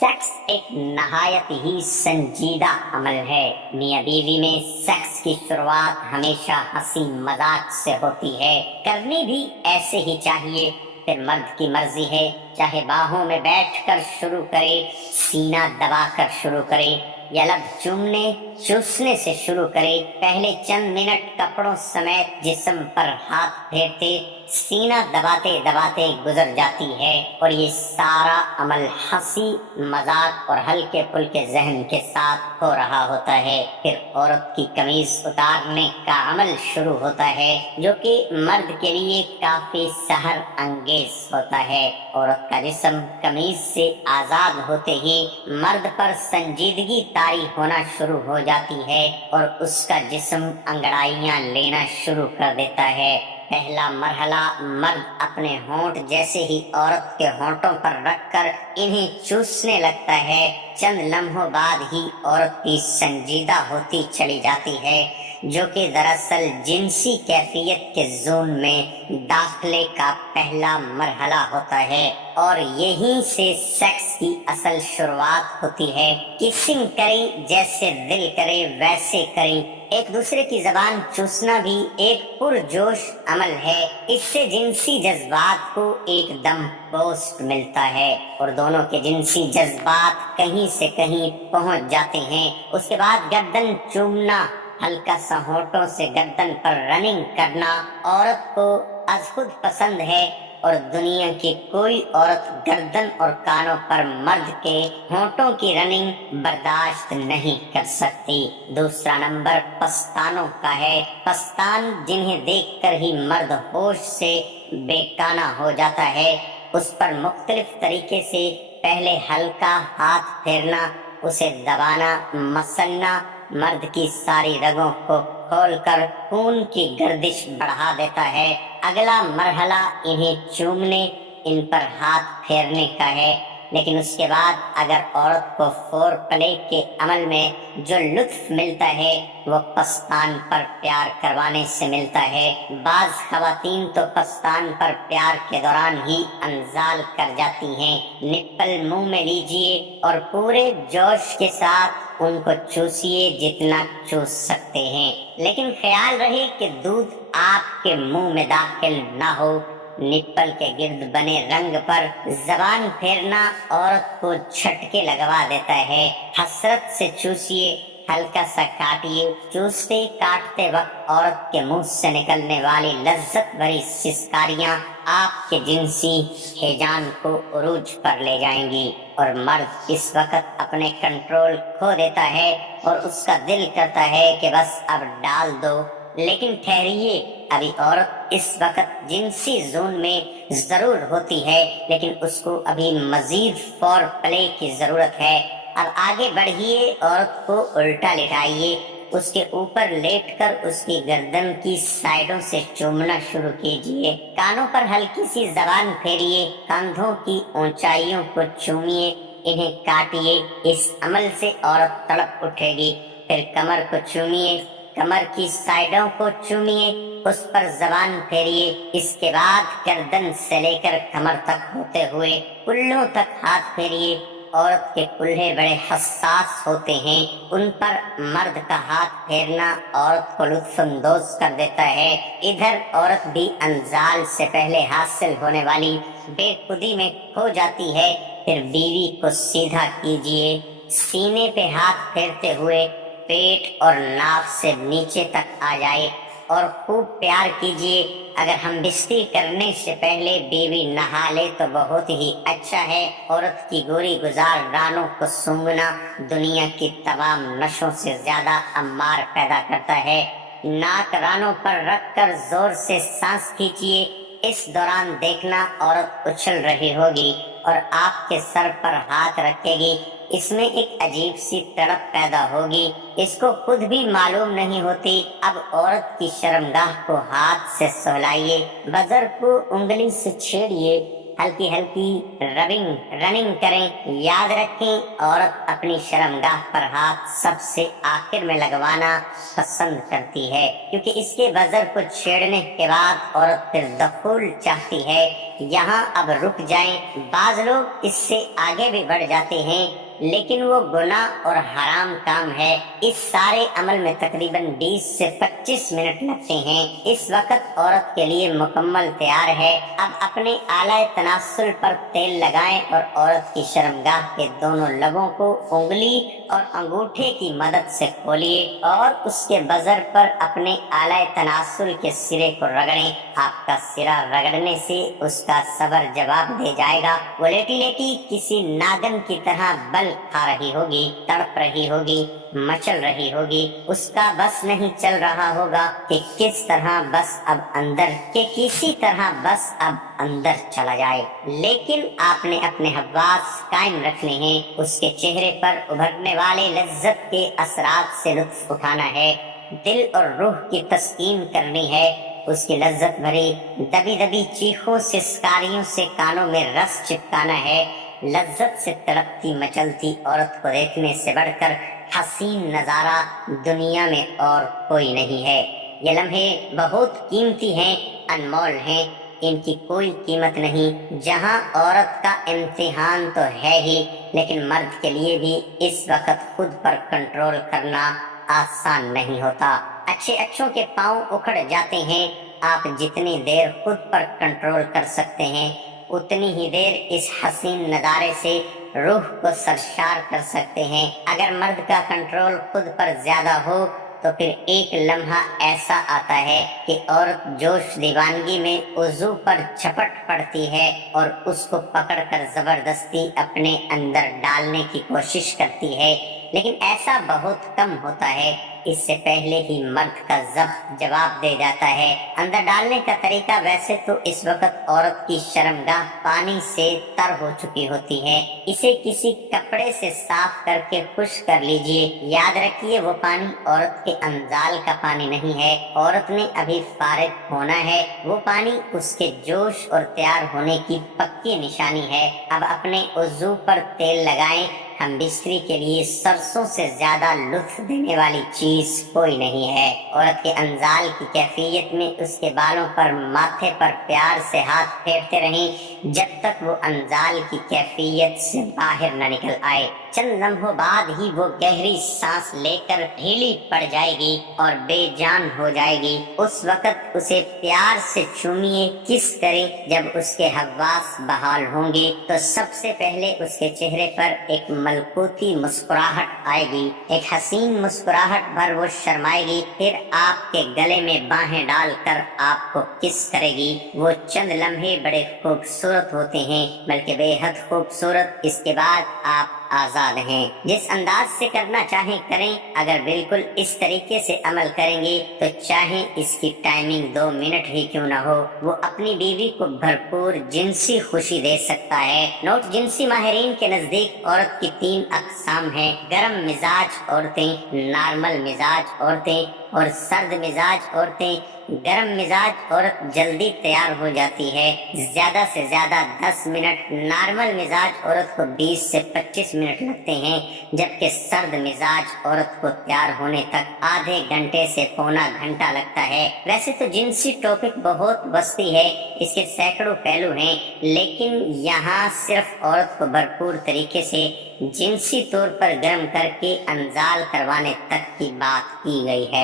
Sex एक नहायत ही संजीदा अमल है। मियां बीवी में सेक्स की शुरुआत हमेशा हंसी मजाक से होती है, करनी भी ऐसे ही चाहिए। फिर मर्द की मर्जी है, चाहे बाहों में बैठकर शुरू करे, सीना दबाकर शुरू करे या लब चूमने चूसने से शुरू करे। पहले चंद मिनट कपड़ों समेत जिस्म पर हाथ फेरते सीना दबाते दबाते गुजर जाती है और ये सारा अमल हंसी मजाक और हल्के फुल्के जहन के साथ हो रहा होता है। फिर औरत की कमीज उतारने का अमल शुरू होता है, जो कि मर्द के लिए काफी सहर अंगेज होता है। औरत का जिस्म कमीज से आजाद होते ही मर्द पर संजीदगी तारी होना शुरू हो जाती है और उसका जिस्म अंगड़ाइयां लेना शुरू कर देता है। पहला मरहला मर्द अपने होंठ जैसे ही औरत के होंठों पर रखकर इन्हें चूसने लगता है। चंद लम्हों बाद ही औरत की संजीदा होती चली जाती है, जो कि दरअसल जिनसी कैफियत के जोन में दाखिले का पहला मरहला होता है और यहीं से सेक्स की असल शुरुआत होती है। किसिंग करें, जैसे दिल करे वैसे करें। एक दूसरे की जबान चूसना भी एक पुरजोश अमल है। इससे जिनसी जज्बात को एकदम बूस्ट मिलता है और दोनों के जिनसी जज्बात कहीं से कहीं पहुंच जाते हैं। उसके बाद गर्दन चूमना, हल्का सा होंठों से गर्दन पर रनिंग करना औरत को अज खुद पसंद है और दुनिया की कोई औरत गर्दन और कानों पर मर्द के होंठों की रनिंग बर्दाश्त नहीं कर सकती। दूसरा नंबर पस्तानों का है। पस्तान जिन्हें देखकर ही मर्द होश से बेगाना हो जाता है, उस पर मुख्तलिफ तरीके से पहले हल्का हाथ फेरना, उसे दबाना, मसलना मर्द की सारी रगों को खोलकर खून की गर्दिश बढ़ा देता है। अगला मरहला इन्हें चूमने, इन पर हाथ फेरने का है। लेकिन उसके बाद अगर औरत को फोर प्ले के अमल में जो लुत्फ मिलता है वो पस्तान पर प्यार करवाने से मिलता है। बाज खवातीन तो पस्तान पर प्यार के दौरान ही अंजाल कर जाती हैं। निप्पल मुंह में लीजिए और पूरे जोश के साथ उनको चूसिए जितना चूस सकते हैं, लेकिन ख्याल रहे कि दूध आपके मुंह में दाखिल ना हो। निप्पल के गिर्द बने रंग पर जबान फेरना औरत को झटके लगवा देता है। हसरत से चूसिए, हल्का सा काटिए। चूसते काटते वक्त औरत के मुंह से निकलने वाली लज्जत भरी सिसकारियां आपके जिनसी हिजान को उरूज पर ले जाएंगी और मर्द इस वक्त अपने कंट्रोल खो देता है और उसका दिल करता है कि बस अब डाल दो। लेकिन ठहरिए, अभी औरत इस वक्त जिनसी जोन में जरूर होती है, लेकिन उसको अभी मजीद फॉर प्ले की जरूरत है। अब आगे बढ़िए, औरत को उल्टा लिटाइए, उसके ऊपर लेटकर उसकी गर्दन की साइडों से चूमना शुरू कीजिए। कानों पर हल्की सी जबान फेरिए, कंधों की ऊंचाइयों को चूमिए, इन्हें काटिए। इस अमल से औरत तड़प उठेगी। फिर कमर को चूमिए, कमर की साइडों को चूमिए, उस पर जबान फेरिए। इसके बाद गर्दन से लेकर कमर तक होते हुए कुल्लों तक हाथ फेरिए। औरत के कुल्हे बड़े हसास होते हैं, उन पर मर्द का हाथ फेरना औरत को लुत्फानंदोज कर देता है। इधर औरत भी अंजाल से पहले हासिल होने वाली बेखुदी में खो जाती है। फिर बीवी को सीधा कीजिए, सीने पे हाथ फेरते हुए पेट और नाक से नीचे तक आ जाए और खूब प्यार कीजिए। अगर हम बिस्ती करने से पहले बीवी नहा ले तो बहुत ही अच्छा है। औरत की गोरी गुजार रानों को सूंघना दुनिया की तमाम नशों से ज्यादा अम्मार पैदा करता है। नाक रानों पर रखकर जोर से सांस खींचिए। इस दौरान देखना औरत उछल रही होगी और आपके सर पर हाथ रखेगी। इसमें एक अजीब सी तड़प पैदा होगी, इसको खुद भी मालूम नहीं होती। अब औरत की शर्मगाह को हाथ से सहलाइए, बजर को उंगली से छेड़िए, हल्की हल्की रनिंग करें। याद रखें, औरत अपनी शर्मगाह पर हाथ सबसे आखिर में लगवाना पसंद करती है, क्योंकि इसके वजर को छेड़ने के बाद औरत फिर दखूल चाहती है। यहाँ अब रुक जाएं। बाज लोग इससे आगे भी बढ़ जाते हैं, लेकिन वो गुनाह और हराम काम है। इस सारे अमल में तकरीबन 20 से 25 मिनट लगते हैं। इस वक्त औरत के लिए मुकम्मल तैयार है। अब अपने आला तनासुल पर तेल लगाएं और औरत की शर्मगाह के दोनों लबों को उंगली और अंगूठे की मदद से खोलिए और उसके बजर पर अपने आला तनासुल के सिरे को रगड़ें। आपका सिरा रगड़ने से उसका सबर जवाब दे जाएगा। वो लेटी लेटी किसी नागन की तरह बल खा रही होगी, तड़प रही होगी, मचल रही होगी। उसका बस नहीं चल रहा होगा कि किसी तरह बस अब अंदर चला जाए। लेकिन आपने अपने हवास कायम रखने हैं। उसके चेहरे पर उभरने वाले लज्जत के असरात से लुत्फ उठाना है। दिल और रूह की तस्कीन करनी है। उसकी लज्जत भरी दबी दबी चीखों से, स्कारियों से कानों में रस चिपकाना है। लज्जत से तड़पती मचलती औरत को देखने से बढ़कर हसीन नजारा दुनिया में और कोई नहीं है। ये लम्हे बहुत कीमती हैं, अनमोल हैं, इनकी कोई कीमत नहीं। जहां औरत का इम्तिहान तो है ही, लेकिन मर्द के लिए भी इस वक्त खुद पर कंट्रोल करना आसान नहीं होता। अच्छों के पांव उखड़ जाते हैं। आप जितनी देर खुद पर कंट्रोल कर सकते हैं, उतनी ही देर इस हसीन नजारे से रूह को सरशार कर सकते हैं। अगर मर्द का कंट्रोल खुद पर ज्यादा हो तो फिर एक लम्हा ऐसा आता है कि औरत जोश दीवानगी में उज़ू पर झपट पड़ती है और उसको पकड़कर जबरदस्ती अपने अंदर डालने की कोशिश करती है। लेकिन ऐसा बहुत कम होता है। इससे पहले ही मर्द का जवाब दे जाता है। अंदर डालने का तरीका वैसे तो इस वक्त औरत की शर्मगाह पानी से तर हो चुकी होती है। इसे किसी कपड़े से साफ करके खुश कर लीजिए। याद रखिए, वो पानी औरत के अंजाल का पानी नहीं है। औरत ने अभी फारिग होना है। वो पानी उसके जोश और तैयार होने की पक्की निशानी है। अब अपने उज़ू पर तेल लगाएं। हम बिस्तरी के लिए सरसों से ज्यादा लुत्फ देने वाली चीज कोई नहीं है। औरत के अंजाल की कैफियत में उसके बालों पर, माथे पर प्यार से हाथ फेरते रहें जब तक वो अंजाल की कैफियत से बाहर न निकल आए। चंद लम्हों बाद ही वो गहरी सांस लेकर ढीली पड़ जाएगी और बेजान हो जाएगी। उस वक्त उसे प्यार से चूमिए, किस करें। जब उसके हवास बहाल होंगे तो सबसे पहले उसके चेहरे पर एक मलकूती मुस्कुराहट आएगी। एक हसीन मुस्कुराहट भर वो शर्माएगी। फिर आपके गले में बाहें डालकर आपको किस करेगी। वो चंद लम्हे बड़े खूबसूरत होते हैं, बल्कि बेहद खूबसूरत। इसके बाद आप आजाद हैं। जिस अंदाज से करना चाहें करें। अगर बिल्कुल इस तरीके से अमल करेंगे तो चाहे इसकी टाइमिंग 2 मिनट ही क्यों न हो, वो अपनी बीवी को भरपूर जिनसी खुशी दे सकता है। नोट, जिनसी माहिरीन के नजदीक औरत की 3 अक़साम है। गर्म मिजाज औरतें, नॉर्मल मिजाज औरतें और सर्द मिजाज औरतें। गर्म मिजाज औरत जल्दी तैयार हो जाती है, ज्यादा से ज्यादा 10 मिनट। नॉर्मल मिजाज औरत को 20 से 25 मिनट लगते हैं, जबकि सर्द मिजाज औरत को तैयार होने तक आधे घंटे से पौना घंटा लगता है। वैसे तो जिनसी टॉपिक बहुत वस्ती है, इसके सैकड़ों पहलू हैं, लेकिन यहाँ सिर्फ औरत को भरपूर तरीके से जिनसी तौर पर गर्म करके अंजाल करवाने तक की बात की गई है।